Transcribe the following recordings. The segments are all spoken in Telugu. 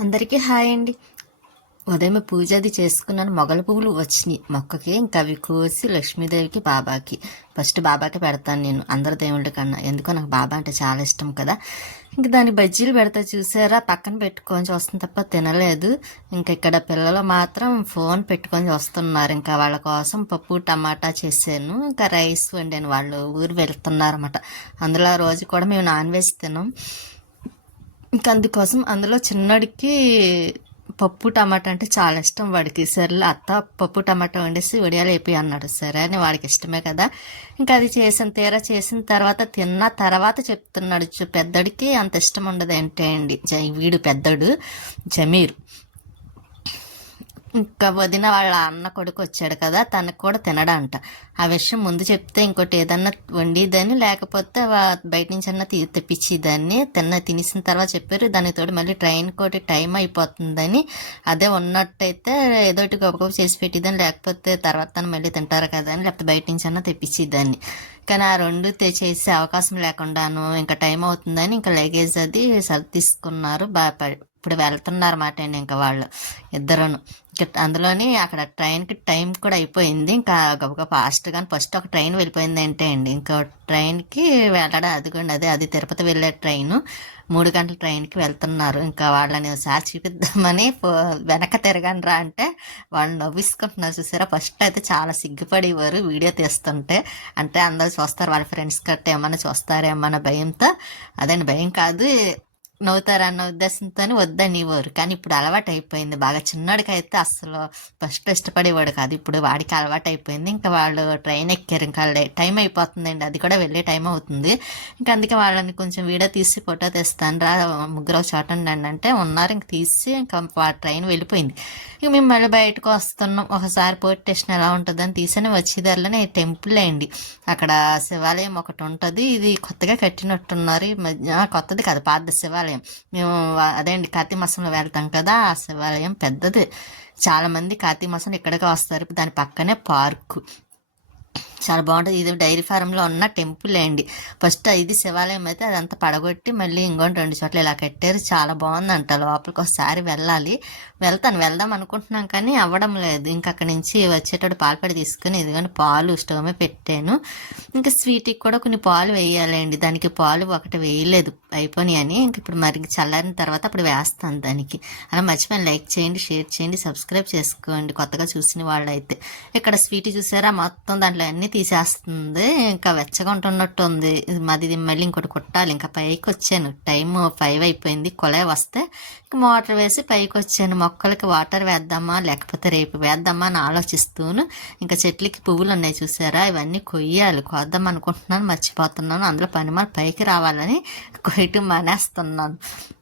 అందరికీ హాయ్ అండి. ఉదయం పూజ అది చేసుకున్నాను. మొగల పువ్వులు వచ్చినాయి. మొక్కకి ఇంకా అవి కోసి లక్ష్మీదేవికి బాబాకి. ఫస్ట్ బాబాకి పెడతాను నేను అందరి దేవుళ్ళ కన్నా. ఎందుకో నాకు బాబా అంటే చాలా ఇష్టం కదా. ఇంక దాని బజ్జీలు పెడతా చూసారా? పక్కన పెట్టుకొని వస్తుంది తప్ప తినలేదు. ఇంకా ఇక్కడ పిల్లలు మాత్రం ఫోన్ పెట్టుకొని వస్తున్నారు ఇంకా వాళ్ళ కోసం పప్పు టమాటా చేశాను. ఇంకా రైస్ వండాను. వాళ్ళు ఊరు వెళ్తున్నారన్నమాట. అందులో ఆ రోజు కూడా మేము నాన్ వెజ్ తినాం ఇంకా అందుకోసం అందులో చిన్నడికి పప్పు టమాటా అంటే చాలా ఇష్టం. వాడికి సర్లే అత్త పప్పు టమాటా వండేసి వడియాలు అయిపోయి అన్నాడు. సరే అని వాడికి ఇష్టమే కదా. ఇంకా అది చేసిన తీరా చేసిన తర్వాత తిన్న తర్వాత చెప్తున్నాడు. పెద్దడికి అంత ఇష్టం ఉండదు అంటే అండి. జ- వీడు పెద్దడు. జమీర్. ఇంకా వదిన వాళ్ళ అన్న కొడుకు వచ్చాడు కదా తనకు కూడా తినడంట. ఆ విషయం ముందు చెప్తే ఇంకోటి ఏదన్నా వండిదని లేకపోతే బయట నుంచి అన్న తీ తెప్పించేదాన్ని తిన్న తినేసిన తర్వాత చెప్పారు దానికి తోడు మళ్ళీ ట్రైన్ కోటి టైం అయిపోతుందని. అదే ఉన్నట్టయితే ఏదోటి గొప్ప గొప్ప చేసి పెట్టేదాన్ని లేకపోతే తర్వాత తను మళ్ళీ తింటారు కదా అని లేకపోతే బయట నుంచి అన్న తెప్పించేదాన్ని. కానీ ఆ రెండు చేసే అవకాశం లేకుండాను ఇంకా టైం అవుతుందని ఇంకా లగేజ్ అది సర్ది తీసుకున్నారు బాగా ఇప్పుడు వెళ్తున్నారన్నమాట అండి ఇంకా వాళ్ళు ఇద్దరును. అందులోని అక్కడ ట్రైన్కి టైం కూడా అయిపోయింది. ఇంకా గబగబా ఫాస్ట్ కానీ ఫస్ట్ ఒక ట్రైన్ వెళ్ళిపోయింది అంటే అండి. ఇంకో ట్రైన్కి వెళ్ళడం అదిగోండి అదే అది తిరుపతి వెళ్ళే ట్రైన్. మూడు గంటల ట్రైన్కి వెళ్తున్నారు. ఇంకా వాళ్ళని ఒకసారి చూపిద్దామని ఫో వెనక తిరగండి రా అంటే వాళ్ళు నవ్విసుకుంటున్నారు. చూసారా? ఫస్ట్ అయితే చాలా సిగ్గుపడేవారు వీడియో తీస్తుంటే. అంటే అందరూ చూస్తారు వాళ్ళ ఫ్రెండ్స్ కట్ట ఏమన్నా చూస్తారేమో భయంతో. అదండి భయం కాదు. నవ్వుతారన్న ఉద్దేశంతో వద్దనివ్వరు కానీ ఇప్పుడు అలవాటు అయిపోయింది బాగా చిన్నోడికి అయితే అసలు ఫస్ట్ ఇష్టపడేవాడు కాదు. ఇప్పుడు వాడికి అలవాటు అయిపోయింది ఇంకా వాళ్ళు ట్రైన్ ఎక్కారు. ఇంకా లే- టైం అయిపోతుందండి. అది కూడా వెళ్ళే టైం అవుతుంది. ఇంకా అందుకే వాళ్ళని కొంచెం వీడియో తీసి ఫోటో తీస్తాను. రా ముగ్గురు ఒక చోట ఉండండి అంటే ఉన్నారు. ఇంక తీసి ఇంకా ట్రైన్ వెళ్ళిపోయింది. ఇక మేము మళ్ళీ బయటకు వస్తున్నాం. ఒకసారి పోర్ట్ స్టేషన్ ఎలా ఉంటుందని తీసని వచ్చేదారిలోనే టెంపుల్ అండి. అక్కడ శివాలయం ఒకటి ఉంటుంది. ఇది కొత్తగా కట్టినట్టున్నారు. ఈ మధ్య కొత్తది కాదు. పాత శివాలయం. మేము అదే అండి కార్తీక మాసంలో వెళ్తాం కదా ఆ శివాలయం పెద్దది. చాలా మంది కార్తీక మాసంలో ఇక్కడికే వస్తారు. దాని పక్కనే పార్కు. చాలా బాగుంటుంది. ఇది డైరీ ఫారంలో ఉన్న టెంపుల్ అండి. ఫస్ట్ ఇది శివాలయం అయితే అదంతా పడగొట్టి మళ్ళీ ఇంకోటి రెండు చోట్ల ఇలా కట్టారు. చాలా బాగుందంట. లోపలికి ఒకసారి వెళ్ళాలి. వెళ్తాను. వెళ్దాం అనుకుంటున్నాం కానీ అవ్వడం లేదు. ఇంకా అక్కడి నుంచి వచ్చేటప్పుడు పాలపడి తీసుకుని ఇదిగోని పాలు స్టవ్ మీద పెట్టాను. ఇంకా స్వీట్కి కూడా కొన్ని పాలు వేయాలండి. దానికి పాలు ఒకటి వేయలేదు. అయిపోయినాయి అని ఇంక ఇప్పుడు మరి చల్లారిన తర్వాత అప్పుడు వేస్తాను దానికి. అలా మర్చిపోయిన. లైక్ చేయండి షేర్ చేయండి సబ్స్క్రైబ్ చేసుకోండి. కొత్తగా చూసిన వాళ్ళైతే. ఇక్కడ స్వీట్ చూసారా? మొత్తం దాంట్లో అన్ని తీసేస్తుంది. ఇంకా వెచ్చగా ఉంటున్నట్టు ఉంది. మాది మళ్ళీ ఇంకోటి కుట్టాలి. ఇంకా పైకి వచ్చాను. టైం ఫైవ్ అయిపోయింది. కొలే వస్తే ఇంకా మోటార్ వేసి పైకి వచ్చాను. మొక్కలకి వాటర్ వేద్దామా లేకపోతే రేపు వేద్దామా అని ఆలోచిస్తూను. ఇంకా చెట్లకి పువ్వులు ఉన్నాయి చూసారా? ఇవన్నీ కొయ్యాలి. కోద్దాం అనుకుంటున్నాను. మర్చిపోతున్నాను. అందులో పని మన పైకి రావాలని కొయ్యటం మానేస్తున్నాను.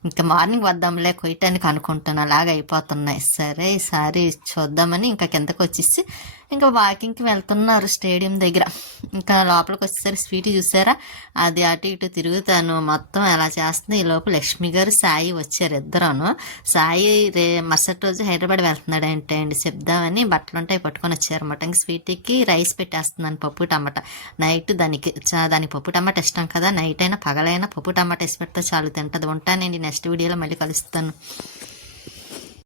ఇంకా మార్నింగ్ వద్దాంలే కొయ్యటానికి అనుకుంటున్నాను. అలాగ అయిపోతున్నాయి. సరే ఈసారి చూద్దామని ఇంకా కిందకు వచ్చేసి ఇంకా వాకింగ్కి వెళ్తున్నారు. స్టేడియం దగ్గర. ఇంకా లోపలికి వచ్చేసరికి స్వీట్ చూసారా? అది అటు ఇటు తిరుగుతాను. మొత్తం ఎలా చేస్తుంది. ఈ లోపు లక్ష్మి గారు సాయి వచ్చారు ఇద్దరును. సాయి రే మరుసటి రోజు హైదరాబాద్ వెళ్తున్నాడు అంటే అండి చెప్దామని బట్టలు ఉంటాయి పట్టుకొని వచ్చారన్నమాట. ఇంక స్వీట్కి రైస్ పెట్టేస్తున్నాను పప్పు టమాటా. నైట్ దానికి దానికి పప్పు టమాటా ఇష్టం కదా? నైట్ అయినా పగలైనా పప్పు టమాటా వేసి పెడితే చాలు తింటుంది. ఉంటానండి. నెక్స్ట్ వీడియోలో మళ్ళీ కలుస్తాను.